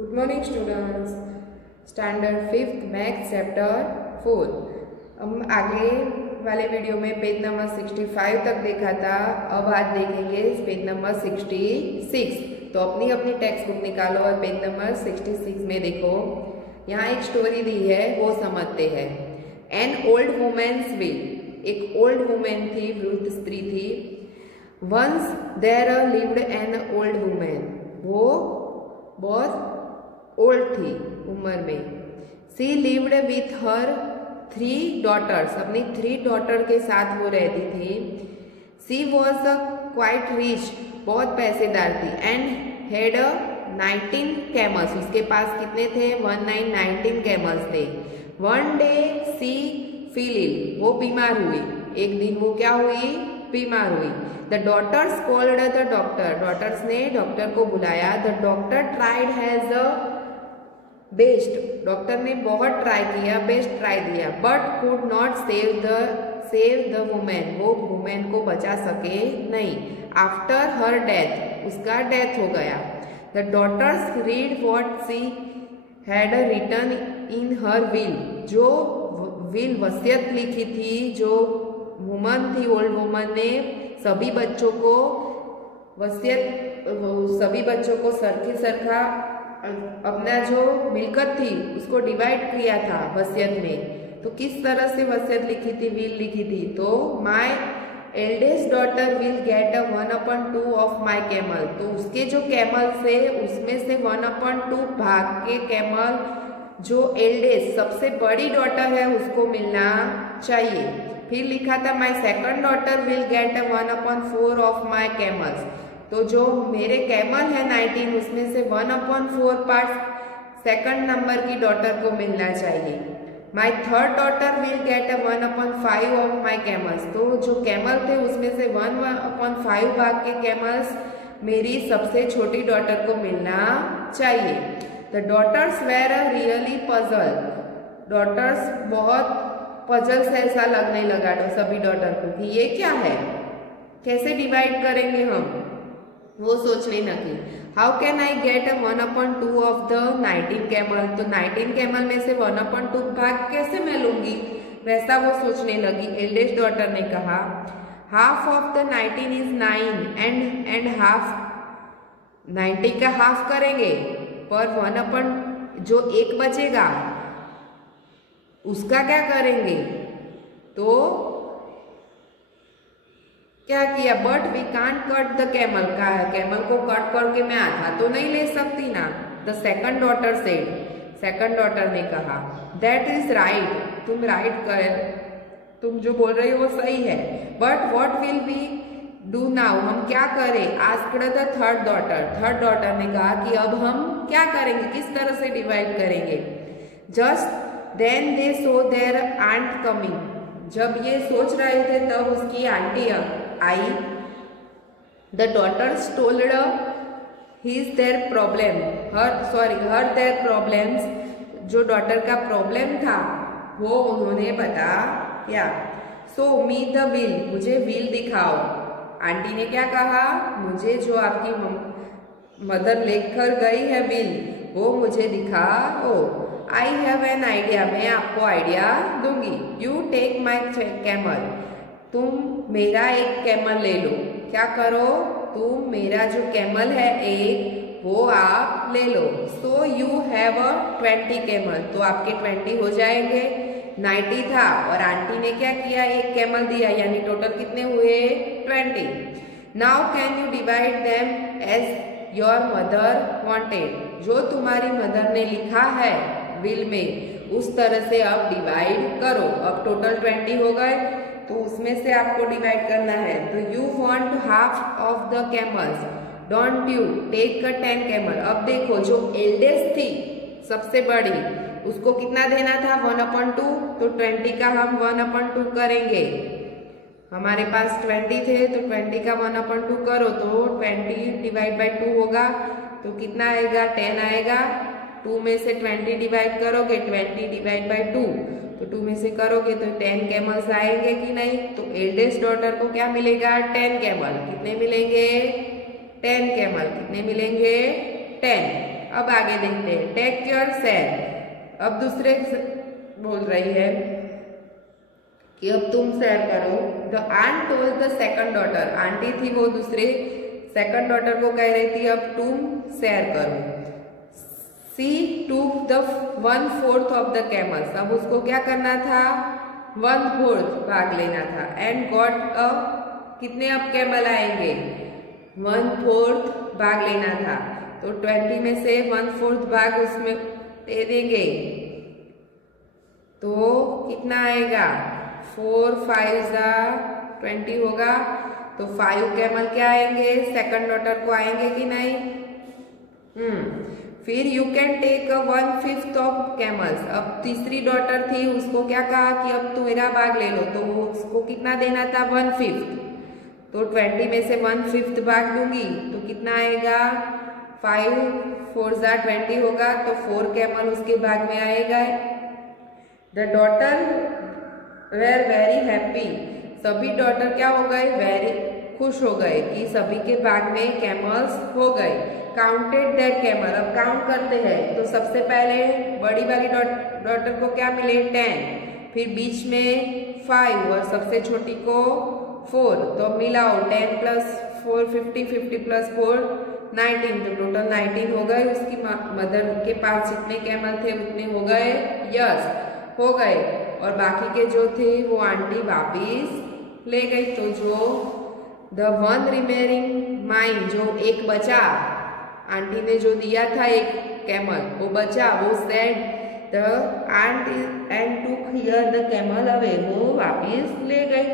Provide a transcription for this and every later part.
Good morning students. Standard 5th maths chapter 4। हम आगे वाले वीडियो में पेज नंबर 65 तक देखा था। अब आज देखेंगे पेज नंबर 66। तो अपनी अपनी टेक्स्ट बुक निकालो और पेज नंबर 66 में देखो। यहाँ एक स्टोरी दी है, वो समझते हैं। एन ओल्ड वुमेन्स विल, एक ओल्ड वुमेन थी, वृद्ध स्त्री थी। Once there lived an old woman, वो बहुत ओल्ड थी उम्र में। She lived with her 3 daughters, अपनी 3 daughter के साथ वो रहती थी। सी वॉज क्वाइट रिच, बहुत पैसेदार थी। एंड हैड 19 कैमल्स, उसके पास कितने थे? 19 कैमल्स थे। वन डे सी फील इल, वो बीमार हुई। एक दिन वो क्या हुई? बीमार हुई। The daughters called the doctor, daughters ने डॉक्टर को बुलाया। The doctor tried his best, doctor ने बहुत ट्राई किया, बेस्ट ट्राई दिया। But could not save the woman, वो वुमेन को बचा सके नहीं। आफ्टर हर डेथ, उसका डेथ हो गया। The daughters read what she had written in her will, जो विल वसीयत लिखी थी, जो वुमन थी, ओल्ड वुमन ने सभी बच्चों को वसीयत, सभी बच्चों को सरखा अपना जो मिलकत थी उसको डिवाइड किया था वसीयत में। तो किस तरह से वसीयत लिखी थी, विल लिखी थी? तो my eldest daughter will gate 1/2 of my camel, तो उसके जो कैमल से उसमें से 1/2 भाग के कैमल जो एल्डेस्ट सबसे बड़ी डॉटर है उसको मिलना चाहिए। फिर लिखा था my second daughter will get 1/4 of my camels, तो जो मेरे कैमल है 19 उसमें से 1/4 पार्ट सेकंड नंबर की डॉटर को मिलना चाहिए। My third daughter will get 1/5 of my camels, तो जो कैमल थे उसमें से 1/5 भाग के कैमल्स मेरी सबसे छोटी डॉटर को मिलना चाहिए। The daughters were really puzzle, daughters बहुत पजल से ऐसा लगने लगा सभी डॉटर को कि ये क्या है, कैसे डिवाइड करेंगे हम, वो सोचने लगी। How can I get 1/2 of the 19 camel, तो 19 कैमल में से 1/2 भाग कैसे मैं लूंगी, वैसा वो सोचने लगी। एल्डेस्ट डॉटर ने कहा half of the 19 is 9 and half, 90 का हाफ करेंगे, पर 1 जो एक बचेगा उसका क्या करेंगे? तो क्या किया? But we can't cut the camel, का है कैमल को कट करके मैं आधा तो नहीं ले सकती ना। The second daughter said, second daughter ने कहा दैट इज राइट, तुम राइट कर, तुम जो बोल रही हो वो सही है। But what will we do now, हम क्या करें? Asked the third daughter, third daughter ने कहा कि अब हम क्या करेंगे, किस तरह से डिवाइड करेंगे? Just then they saw their aunt coming, जब ये सोच रहे थे तब उसकी आंटी आई। The daughters told his their problem, her their problems, जो डॉटर का प्रॉब्लम था वो उन्होंने बताया। सो मी द विल, मुझे विल दिखाओ। आंटी ने क्या कहा? मुझे जो आपकी मदर लेकर गई है विल, वो मुझे दिखाओ। आई हैव एन आइडिया, मैं आपको आइडिया दूंगी। यू टेक माई कैमल, तुम मेरा एक कैमल ले लो। क्या करो? तुम मेरा जो कैमल है एक, वो आप ले लो। सो यू हैव 20 कैमल, तो आपके 20 हो जाएंगे। 90 था और आंटी ने क्या किया? एक कैमल दिया, यानी टोटल कितने हुए? 20। Now can you divide them as your mother wanted, जो तुम्हारी मदर ने लिखा है विल में उस तरह से अब डिवाइड करो। अब टोटल 20 हो गए, तो उसमें से आपको डिवाइड करना है। तो you want half of the camels, don't you take 10 camel. अब देखो जो एल्डेस्ट थी सबसे बड़ी, उसको कितना देना था? 1/2, तो 20 का हम 1/2 करेंगे। हमारे पास 20 थे तो 20 का 1/2 करो, तो 20 डिवाइड बाई 2 होगा, तो कितना आएगा? 10 आएगा। 2 में से 20 डिवाइड करोगे, 20 डिवाइड बाई 2, तो 2 में से करोगे तो 10 कैमल्स आएंगे कि नहीं? तो एल्डेस्ट डॉटर को क्या मिलेगा? 10 कैमल। कितने मिलेंगे? 10 कैमल। कितने मिलेंगे? 10। अब आगे देखते हैं, टेक योर शेयर। अब दूसरे बोल रही है कि अब तुम शेयर करो। The aunt told the second daughter, aunty थी वो दूसरे सेकंड डॉटर को कह रही थी अब तुम शेयर करो। सी took the 1/4 of the camels, अब उसको क्या करना था, 1/4 भाग लेना था। एंड गॉट अ, कितने अब कैमल आएंगे, 1/4 भाग लेना था। तो 20 में से 1/4 भाग उसमें दे देंगे तो कितना आएगा, 4 5 20 होगा। तो 5 कैमल क्या आएंगे, सेकंड डॉटर को आएंगे कि नहीं। फिर you can take 1/5 of camels, अब तीसरी डॉटर थी उसको क्या कहा कि अब तू मेरा भाग ले लो, तो उसको कितना देना था, 1/5। तो 20 में से 1/5 भाग दूंगी तो कितना आएगा, 5 4 20 होगा। तो 4 कैमल उसके भाग में आएगा। The daughter were very happy, सभी डॉटर क्या हो गए, वेरी खुश हो गए कि सभी के भाग में कैमल्स हो गए। काउंटेड दैट कैमल, अब काउंट करते हैं। तो सबसे पहले बड़ी वाली डॉटर को क्या मिले, 10, फिर बीच में 5 और सबसे छोटी को 4। तो मिलाओ 10 + 4 50, 50 + 4 19, तो टोटल 19 हो गए। उसकी मदर के पास जितने कैमल थे उतने हो गए, यस हो गए। और बाकी के जो थे वो आंटी वापिस ले गई। तो जो द 1 रिमेनिंग माइन, जो एक बचा, आंटी ने जो दिया था एक कैमल वो बचा, वो said the aunt and took here the camel away, वो वापिस ले गए।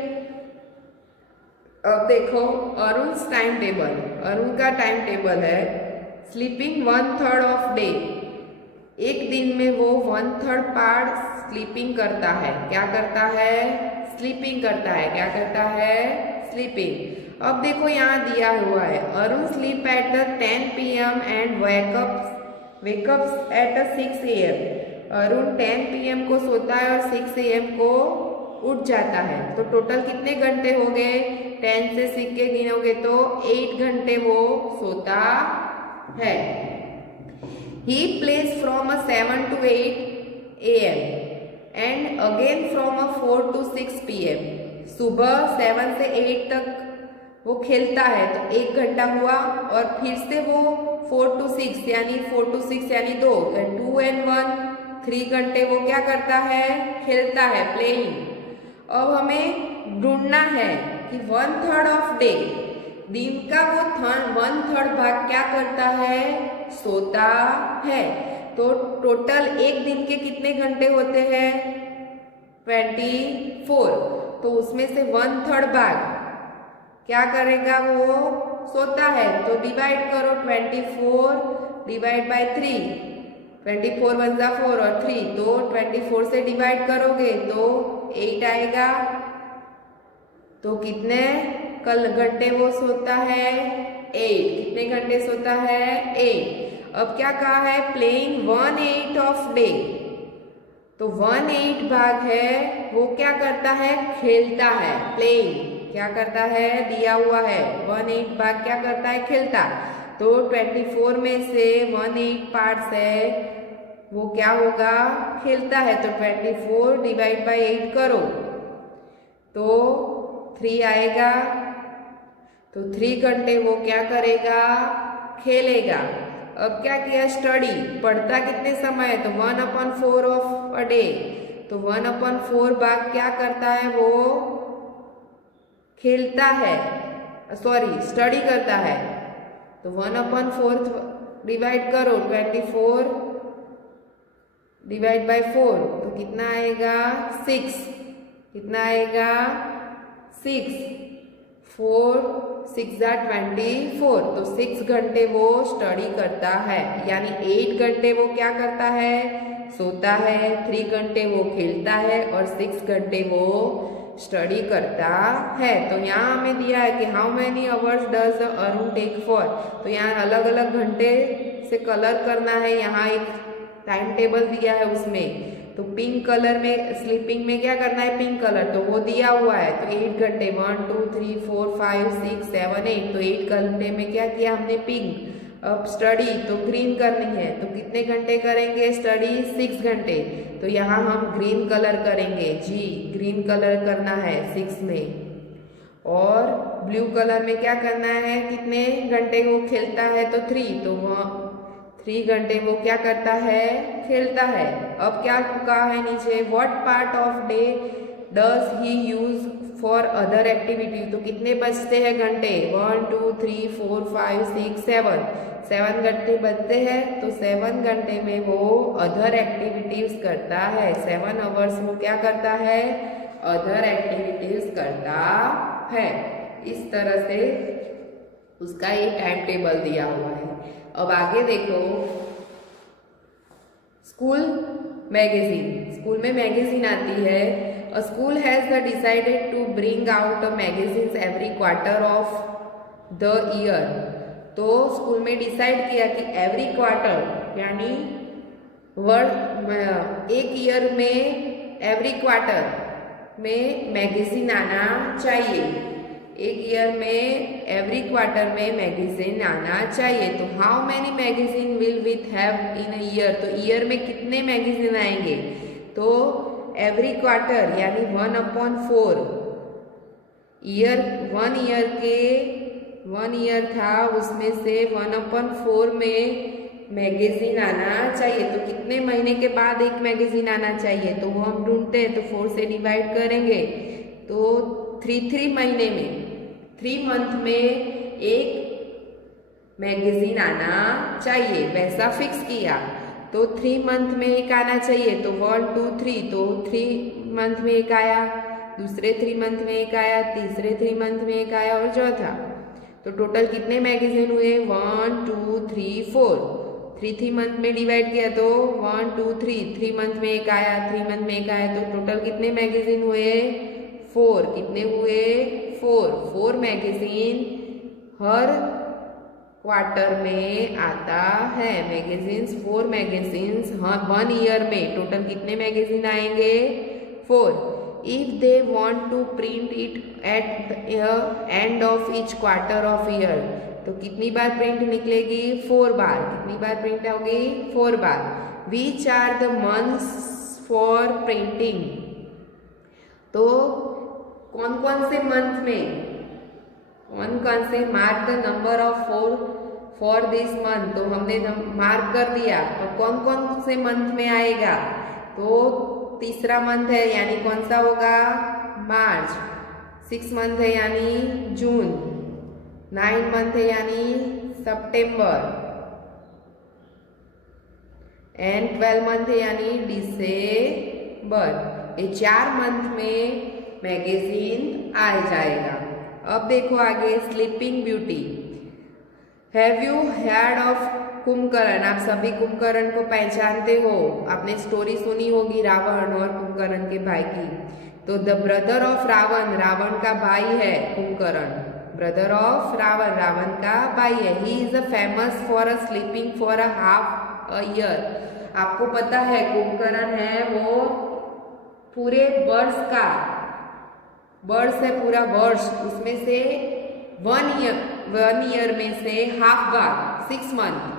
अब देखो अरुण टाइम टेबल, अरुण का टाइम टेबल है स्लीपिंग 1/3 ऑफ डे, एक दिन में वो 1/3 पार्ट स्लीपिंग करता है। क्या करता है, स्लीपिंग करता है। क्या करता है, स्लीपिंग। अब देखो यहाँ दिया हुआ है Arun sleep at the 10 PM and wakeups at 6 AM। Arun 10 PM को सोता है और 6 AM को उठ जाता है। तो टोटल कितने घंटे हो गए, 10 से 6 के गिनोगे तो 8 घंटे वो सोता है। He plays from 7 to 8 AM and again from 4 to 6 PM। सुबह 7 से 8 तक वो खेलता है तो 1 घंटा हुआ, और फिर से वो 4 to 6 यानी 4 to 6 यानी 2 and 1 3 घंटे वो क्या करता है, खेलता है, प्लेइंग। अब हमें ढूंढना है कि 1/3 ऑफ डे, दिन का वो 1/3 भाग क्या करता है, सोता है। तो टोटल एक दिन के कितने घंटे होते हैं, 24। तो उसमें से 1/3 भाग क्या करेगा, वो सोता है। तो डिवाइड करो, 24 डिवाइड बाय 3, 24 × 1 = 4 और 3, तो 24 से डिवाइड करोगे तो 8 आएगा। तो कितने घंटे वो सोता है, 8। कितने घंटे सोता है, 8। अब क्या कहा है, प्लेइंग 1/8 ऑफ डे, तो 1/8 भाग है वो क्या करता है, खेलता है, प्लेइंग। क्या करता है, दिया हुआ है 1/8 भाग क्या करता है, खेलता। तो 24 में से 1/8 पार्ट्स है वो क्या होगा, खेलता है। तो 24 डिवाइड बाय 8 करो तो 3 आएगा। तो 3 घंटे वो क्या करेगा, खेलेगा। अब क्या किया, स्टडी, पढ़ता कितने समय है, तो 1/4 ऑफ अ डे। तो 1/4 भाग क्या करता है, वो खेलता है, सॉरी स्टडी करता है। तो 1/4 डिवाइड करो, 24 डिवाइड बाय 4, तो कितना आएगा, 6। कितना आएगा, 6। 4 6 24, तो 6 घंटे वो स्टडी करता है। यानी 8 घंटे वो क्या करता है, सोता है, 3 घंटे वो खेलता है और 6 घंटे वो स्टडी करता है। तो यहाँ हमें दिया है कि how many hours does Arun take for. तो यहाँ अलग अलग घंटे से कलर करना है। यहाँ एक टाइम टेबल दिया है उसमें, तो पिंक कलर में स्लीपिंग में क्या करना है, पिंक कलर, तो वो दिया हुआ है। तो 8 घंटे 1 2 3 4 5 6 7 8, तो 8 घंटे में क्या किया हमने, पिंक। अब स्टडी तो ग्रीन करनी है, तो कितने घंटे करेंगे स्टडी? 6 घंटे। तो यहाँ हम ग्रीन कलर करेंगे, जी ग्रीन कलर करना है 6 में। और ब्लू कलर में क्या करना है, कितने घंटे वो खेलता है? तो 3, तो वो 3 घंटे वो क्या करता है? खेलता है। अब क्या कहा है नीचे, what part of day does he use for other activity? तो कितने बचते हैं घंटे? 1 2 3 4 5 6 7 घंटे बचते हैं। तो 7 घंटे में वो अदर एक्टिविटीज करता है। 7 आवर्स वो क्या करता है? अदर एक्टिविटीज करता है। इस तरह से उसका ये टाइम टेबल दिया हुआ है। अब आगे देखो, स्कूल मैगजीन। स्कूल में मैगजीन आती है। A school has decided to bring out magazines every quarter of the year. तो स्कूल में डिसाइड किया कि एवरी क्वार्टर यानी एक ईयर में एवरी क्वार्टर में मैगजीन आना चाहिए। एक ईयर में एवरी क्वार्टर में मैगजीन आना चाहिए। तो how many magazine will with have in a year? तो ईयर में कितने मैगजीन आएंगे? तो एवरी क्वार्टर यानी 1/4 ईयर, 1 ईयर था, उसमें से 1/4 में मैगजीन आना चाहिए। तो कितने महीने के बाद एक मैगजीन आना चाहिए? तो वो हम ढूंढते हैं, तो 4 से डिवाइड करेंगे। तो 3 महीने में, 3 मंथ में एक मैगजीन आना चाहिए, वैसा फिक्स किया। तो 3 मंथ में एक आना चाहिए। तो 1 2 3, तो 3 मंथ में एक आया, दूसरे 3 मंथ में एक आया, तीसरे 3 मंथ में एक आया और चौथा। तो टोटल कितने मैगजीन हुए? 1 2 3 4। 3 मंथ में डिवाइड किया तो 1 2 3 मंथ में एक आया, 3 मंथ में एक आया। तो टोटल कितने मैगजीन हुए? 4। कितने हुए? 4 मैगजीन हर क्वार्टर में आता है। मैगजीन्स 4 मैगजीन्स 1 ईयर में टोटल कितने मैगजीन आएंगे? 4। If they want to print it at the end of each quarter of year, तो कितनी बार प्रिंट निकलेगी? 4 बार। कितनी बार प्रिंट होगी? 4 बार। Which are the months for printing? तो कौन कौन से मंथ में, कौन से mark the number of 4 for this month? तो हमने मार्क कर दिया। और कौन कौन से मंथ में आएगा? तो तीसरा मंथ है यानी कौन सा होगा? मार्च। 6 मंथ है यानी जून। 9 मंथ है यानी सितंबर। एंड 12 मंथ है यानी दिसंबर। ये 4 मंथ में मैगजीन आ जाएगा। अब देखो आगे, sleeping beauty. Have you heard of Kumbhakarna? आप सभी कुंभकर्ण को पहचानते हो, आपने स्टोरी सुनी होगी रावण और कुंभकर्ण के भाई की। तो the brother of Ravan, Ravan का भाई है कुंभकर्ण। ब्रदर ऑफ रावण, रावण का भाई है। He is a famous for a sleeping for a half a year. आपको पता है कुंभकर्ण है वो पूरे वर्ष का, वर्ष है पूरा वर्ष, उसमें से 1 ईयर में से हाफ बार 6 मंथ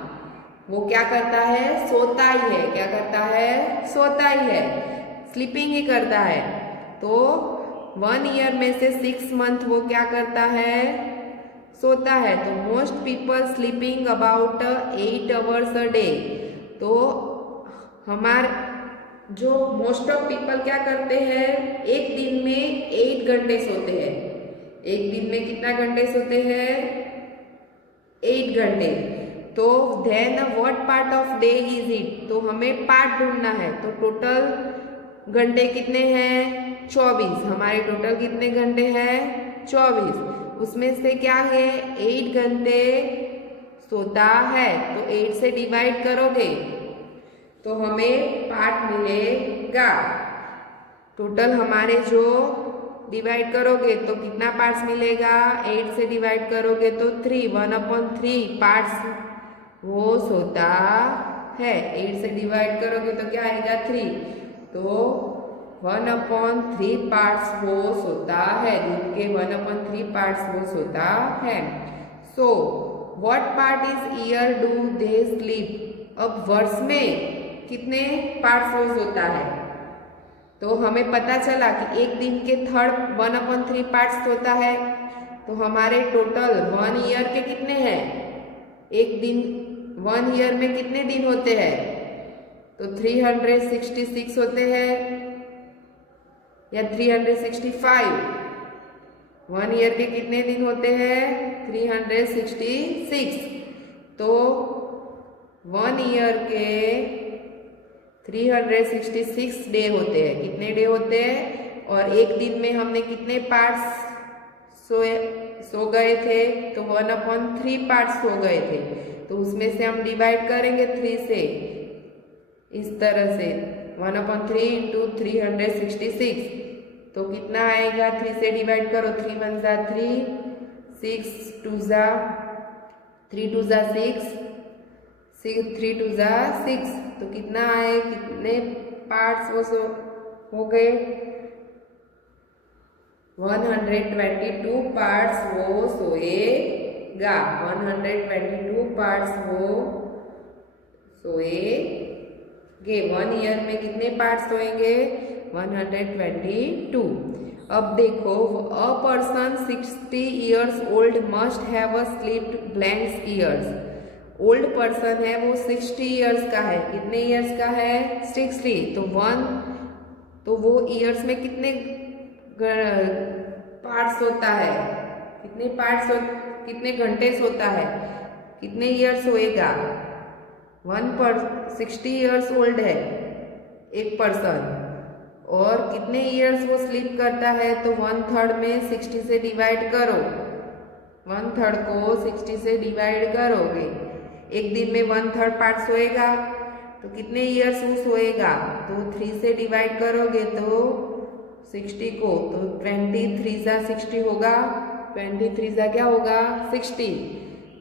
वो क्या करता है? सोता ही है। क्या करता है? सोता ही है, स्लीपिंग ही करता है। तो 1 ईयर में से 6 मंथ वो क्या करता है? सोता है। तो most people sleeping about 8 hours a day. तो हमारे जो मोस्ट ऑफ पीपल क्या करते हैं? एक दिन में 8 घंटे सोते हैं। एक दिन में कितना घंटे सोते हैं? 8 घंटे। तो then what part of day is it? तो हमें पार्ट ढूंढना है। तो टोटल घंटे कितने हैं? 24। हमारे टोटल कितने घंटे हैं? 24। उसमें से क्या है? 8 घंटे सोता है। तो 8 से डिवाइड करोगे तो हमें पार्ट मिलेगा। टोटल हमारे जो डिवाइड करोगे तो कितना पार्ट्स मिलेगा? 8 से डिवाइड करोगे तो 3, 1/3 पार्ट्स वो सोता है। 8 से डिवाइड करोगे तो क्या आएगा? 3। तो 1/3 पार्ट्स वो सोता है। दिन के 1/3 पार्ट्स वो सोता है। So what part is year do they sleep. अब वर्ष में कितने पार्ट्स रोज होता है, तो हमें पता चला कि एक दिन के थर्ड 1/3 पार्ट्स होता है। तो हमारे टोटल 1 ईयर के कितने हैं, एक दिन 1 ईयर में कितने दिन होते हैं, तो 366 होते हैं या 365। 1 ईयर के कितने दिन होते हैं, 366। तो 1 ईयर के 366 डे होते हैं। कितने डे होते हैं, और एक दिन में हमने कितने पार्ट्स सो गए थे, तो 1/3 पार्ट्स सो गए थे। तो उसमें से हम डिवाइड करेंगे 3 से, इस तरह से 1/3 इंटू 366। तो कितना आएगा, 3 से डिवाइड करो, 3 1 जा 3, 6 2 जा 3 2 जा 6, 3 2 जा 6। तो कितना आए, कितने पार्ट्स वो हो गए, 122 पार्ट्स वो सोएगा। 122 पार्ट्स वो सोएंगे। 1 ईयर में कितने पार्ट्स सोएंगे, 122। अब देखो, a person 60 years old must have a slept blank years. Old person है वो 60 ईयर्स का है। कितने ईयर्स का है, 60। तो वो ईयर्स में कितने पार्ट्स होता है, कितने घंटे सोता है, कितने ईयर्स होएगा। 60 ईयर्स ओल्ड है एक पर्सन, और कितने ईयर्स वो स्लीप करता है, तो 1/3 में 60 से डिवाइड करो। 1/3 को 60 से डिवाइड करोगे, एक दिन में 1/3 पार्ट सोएगा, तो कितने ईयर्स वो सोएगा, तो 3 से डिवाइड करोगे तो 60 को, तो 23 जा 60 होगा, 23 जा क्या होगा, 60।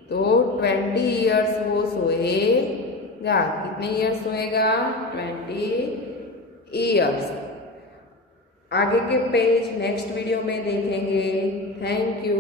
तो 20 ईयर्स वो सोएगा। कितने ईयर्स सोएगा, 20 ईयर्स। आगे के पेज नेक्स्ट वीडियो में देखेंगे। Thank you.